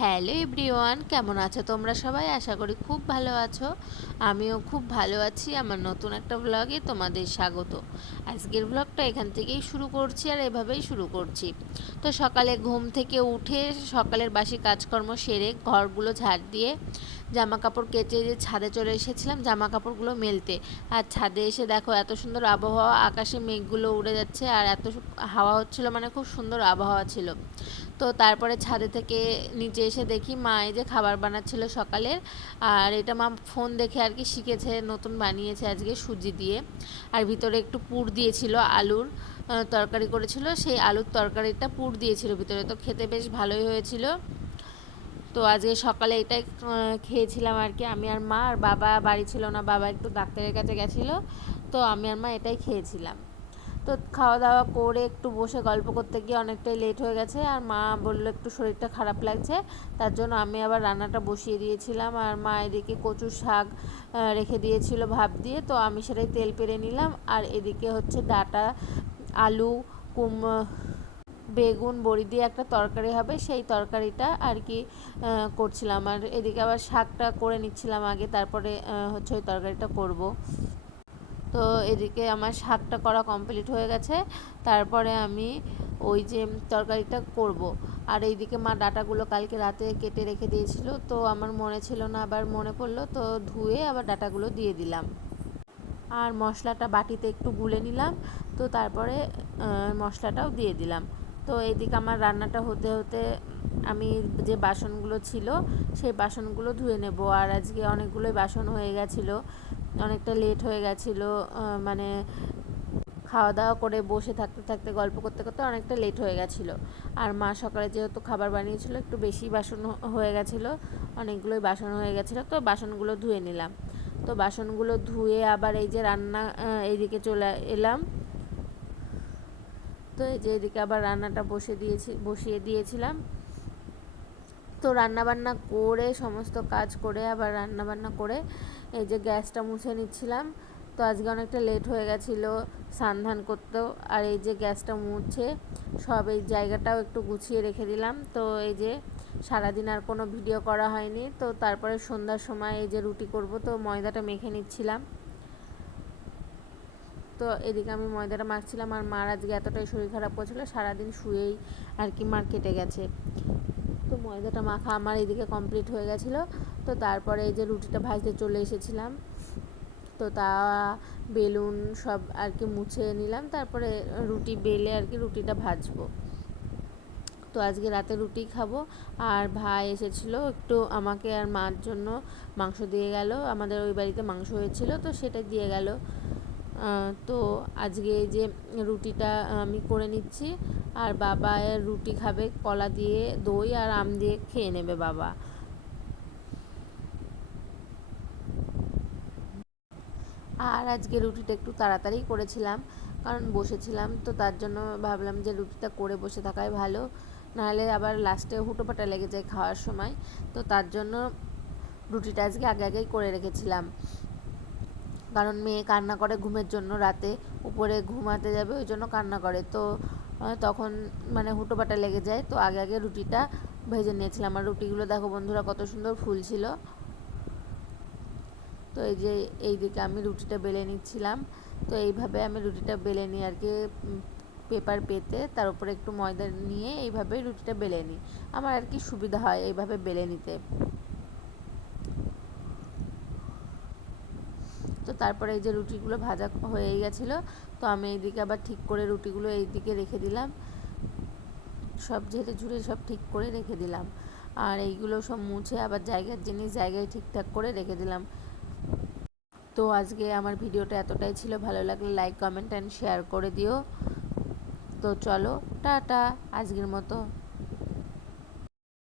Hello everyone, কেমন আছো তোমরা সবাই? আশা করি খুব ভালো আছো। আমিও খুব ভালো আছি। আমার নতুন একটা ব্লগে তোমাদের স্বাগত। আজকের ব্লগটা এখান থেকেই শুরু করছি আর এভাবেই শুরু করছি। তো সকালে ঘুম থেকে উঠে সকালের বাসি কাজকর্ম সেরে ঘরগুলো ঝাড় দিয়ে জামা কাপড় কেচে যে ছাদে চলে এসেছিলাম জামা কাপড়গুলো মেলতে। আর ছাদে এসে দেখো এত সুন্দর আবহাওয়া, আকাশে মেঘগুলো উড়ে যাচ্ছে আর এত হাওয়া হচ্ছিল, মানে খুব সুন্দর আবহাওয়া ছিল। তো তারপরে ছাদে থেকে নিচে এসে দেখি মা এই যে খাবার বানাচ্ছিল সকালের। আর এটা মা ফোন দেখে আর কি শিখেছে, নতুন বানিয়েছে আজকে সুজি দিয়ে। আর ভিতরে একটু পুর দিয়েছিল, আলুর তরকারি করেছিল, সেই আলুর তরকারিটা পুর দিয়েছিল ভিতরে, তো খেতে বেশ ভালোই হয়েছিল। তো আজকে সকালে এটাই খেয়েছিলাম আর কি, আমি আর মা। আর বাবা বাড়ি ছিল না, বাবা একটু ডাক্তারের কাছে গেছিলো, তো আমি আর মা এটাই খেয়েছিলাম। তো খাওয়া দাওয়া করে একটু বসে গল্প করতে গিয়ে অনেকটাই লেট হয়ে গেছে, আর মা বললো একটু শরীরটা খারাপ লাগছে, তার জন্য আমি আবার রান্নাটা বসিয়ে দিয়েছিলাম। আর মা এদিকে কচুর শাক রেখে দিয়েছিল ভাপ দিয়ে, তো আমি সেটাই তেল পেরে নিলাম। আর এদিকে হচ্ছে ডাঁটা, আলু, বেগুন বড়ি দিয়ে একটা তরকারি হবে, সেই তরকারিটা আর কি করছিলাম। আর এদিকে আবার শাকটা করে নিচ্ছিলাম আগে, তারপরে হচ্ছে ওই তরকারিটা করব। তো এদিকে আমার শাকটা করা কমপ্লিট হয়ে গেছে, তারপরে আমি ওই যে তরকারিটা করব। আর এইদিকে মা ডাঁটাগুলো কালকে রাতে কেটে রেখে দিয়েছিল, তো আমার মনে ছিল না, আবার মনে পড়লো, তো ধুয়ে আবার ডাঁটাগুলো দিয়ে দিলাম। আর মশলাটা বাটিতে একটু গুলে নিলাম, তো তারপরে মশলাটাও দিয়ে দিলাম। তো এইদিকে আমার রান্নাটা হতে হতে আমি যে বাসনগুলো ছিল সেই বাসনগুলো ধুয়ে নেব। আর আজকে অনেকগুলোই বাসন হয়ে গেছিলো, অনেকটা লেট হয়ে গেছিলো, মানে খাওয়া দাওয়া করে বসে থাকতে থাকতে গল্প করতে করতে অনেকটা লেট হয়ে গেছিলো। আর মা সকালে যেহেতু খাবার বানিয়েছিল একটু বেশি বাসন হয়ে গেছিলো, অনেকগুলোই বাসন হয়ে গেছিলো, তো বাসনগুলো ধুয়ে নিলাম। তো বাসনগুলো ধুয়ে আবার এই যে রান্না এইদিকে চলে এলাম। তো এই যে এদিকে আবার রান্নাটা বসিয়ে দিয়েছিলাম। তো রান্নাবান্না করে সমস্ত কাজ করে আবার রান্নাবান্না করে এই যে গ্যাসটা মুছে নিচ্ছিলাম। তো আজকে অনেকটা লেট হয়ে গেছিলো স্নান করতেও। আর এই যে গ্যাসটা মুছে সব এই জায়গাটাও একটু গুছিয়ে রেখে দিলাম। তো এই যে সারাদিন আর কোনো ভিডিও করা হয়নি, তো তারপরে সন্ধ্যার সময় এই যে রুটি করব, তো ময়দাটা মেখে নিচ্ছিলাম। তো এদিকে আমি ময়দাটা মাখছিলাম। আর মার আজকে এতটাই শরীর খারাপ করছিল, সারাদিন শুয়েই আর কি মার কেটে গেছে। তো ময়দাটা মাখা আমার এদিকে কমপ্লিট হয়ে গেছিলো। তো তারপরে এই যে রুটিটা ভাজতে চলে এসেছিলাম। তো তা বেলুন সব আর কি মুছে নিলাম, তারপরে রুটি বেলে আর কি রুটিটা ভাজবো। তো আজকে রাতে রুটি খাবো। আর ভাই এসেছিলো একটু আমাকে আর মার জন্য মাংস দিয়ে গেল, আমাদের ওই বাড়িতে মাংস হয়েছিল, তো সেটা দিয়ে গেল। তো আজকে এই যে রুটিটা আমি করে নিচ্ছি। আর বাবা রুটি খাবে কলা দিয়ে, দই আর আম দিয়ে খেয়ে নেবে বাবা। আর আজকে রুটিটা একটু তাড়াতাড়ি করেছিলাম, কারণ বসেছিলাম, তো তার জন্য ভাবলাম যে রুটিটা করে বসে থাকাই ভালো, নাহলে আবার লাস্টে হুটোপাটা লেগে যায় খাওয়ার সময়। তো তার জন্য রুটিটা আজকে আগে আগেই করে রেখেছিলাম, কারণ মেয়ে কান্না করে ঘুমের জন্য, রাতে উপরে ঘুমাতে যাবে ওই জন্য কান্না করে, তো তখন মানে হুটোপাটা লেগে যায়। তো আগে আগে রুটিটা ভেজে নিয়েছিলাম। আর রুটিগুলো দেখো বন্ধুরা কত সুন্দর ফুল ছিল। তো এই যে এই দিকে আমি রুটিটা বেলে নিচ্ছিলাম। তো এইভাবে আমি রুটিটা বেলে নিই আর কি, পেপার পেতে তার উপরে একটু ময়দা নিয়ে এইভাবে রুটিটা বেলে নিই, আমার আর কি সুবিধা হয় এইভাবে বেলে নিতে। তো তারপরে এই যে রুটিগুলো ভাজা হয়ে গেছিলো, তো আমি এইদিকে আবার ঠিক করে রুটিগুলো এইদিকে রেখে দিলাম, সব ঝেড়ে ঝুড়ে সব ঠিক করে রেখে দিলাম। আর এইগুলো সব মুছে আবার জায়গার জিনিস জায়গায় ঠিকঠাক করে রেখে দিলাম। তো আজকে আমার ভিডিওটা এতটাই ছিল, ভালো লাগলে লাইক কমেন্ট অ্যান্ড শেয়ার করে দিও। তো চলো টাটা আজকের মতো।